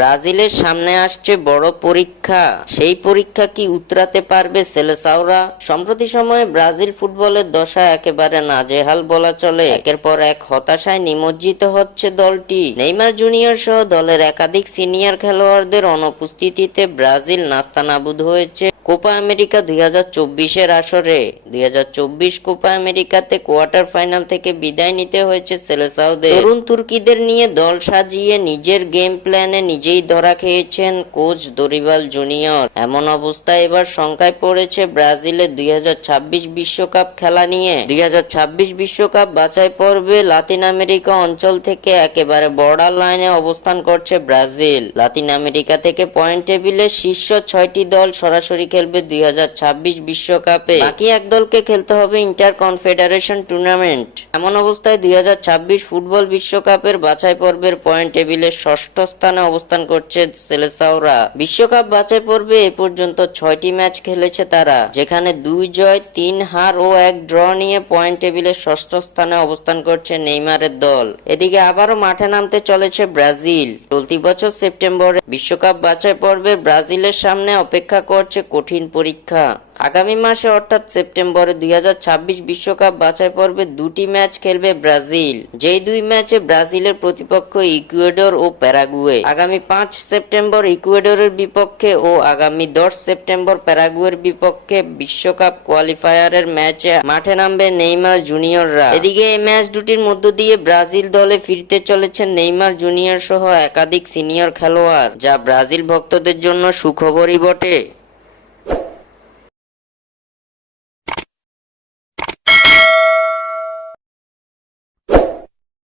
ব্রাজিলের সামনে আসছে বড় পরীক্ষা। সেই পরীক্ষা কি উতরাতে পারবে সেলেসাওরা? সম্প্রতি সময়ে ব্রাজিল ফুটবলের দশা একেবারে নাজেহাল বলা চলে। একের পর এক হতাশায় নিমজ্জিত হচ্ছে দলটি। নেইমার জুনিয়র সহ দলের একাধিক সিনিয়র খেলোয়াড়দের অনুপস্থিতিতে ব্রাজিল নাস্তানাবুদ হয়েছে কোপা আমেরিকা 2024-এর আসরে। 2024 কোপা আমেরিকাতে কোয়ার্টার ফাইনাল থেকে বিদায় নিতে হয়েছে সেলেসাওদের। তরুণ তুর্কিদের নিয়ে দল সাজিয়ে নিজের গেম প্ল্যানে নিজেই ধরা খেয়েছেন কোচ দরিবাল জুনিয়র। এমন অবস্থায় এবার শঙ্কায় পড়েছে ব্রাজিলের 2026 বিশ্বকাপ খেলা নিয়ে। 2026 বিশ্বকাপ বাছাই পর্বে লাতিন আমেরিকা অঞ্চল থেকে একেবারে বর্ডার লাইনে অবস্থান করছে ব্রাজিল। লাতিন আমেরিকা থেকে পয়েন্ট টেবিলের শীর্ষ 6টি দল সরাসরি খেলবে 2026 বিশ্বকাপে। বাকি এক দলকে খেলতে হবে ইন্টার কনফেডারেশন টুর্নামেন্ট। এমন অবস্থায় 2026 ফুটবল বিশ্বকাপের বাছাই পর্বের পয়েন্ট টেবিলের ষষ্ঠ স্থানে অবস্থান করছে সেলেসাওরা। বিশ্বকাপ বাছাই পর্বে এ পর্যন্ত 6টি ম্যাচ খেলেছে তারা, যেখানে 2 জয় 3 হার ও 1 ড্র নিয়ে পয়েন্ট টেবিলের ষষ্ঠ স্থানে অবস্থান করছে নেইমারের দল। এদিকে আবারও মাঠে নামতে চলেছে ব্রাজিল। চলতি বছর সেপ্টেম্বরে বিশ্বকাপ বাছাই পর্বে ব্রাজিলের সামনে অপেক্ষা করছে কঠিন পরীক্ষা। আগামী মাসে অর্থাৎ সেপ্টেম্বরে 2026 বিশ্বকাপ বাছাই পর্বে 2টি ম্যাচ খেলবে ব্রাজিল। যেই 2 ম্যাচে ব্রাজিলের প্রতিপক্ষ ইকুয়েডর ও প্যারাগুয়ে। আগামী 5 সেপ্টেম্বর ইকুয়েডরের বিপক্ষে ও আগামী 10 সেপ্টেম্বর প্যারাগুয়ের বিপক্ষে বিশ্বকাপ কোয়ালিফায়ারের ম্যাচে মাঠে নামবে নেইমার জুনিয়ররা। এদিকে এই ম্যাচ দুটির মধ্য দিয়ে ব্রাজিল দলে ফিরতে চলেছেন নেইমার জুনিয়র সহ একাধিক সিনিয়র খেলোয়াড়, যা ব্রাজিল ভক্তদের জন্য সুখবরই বটে।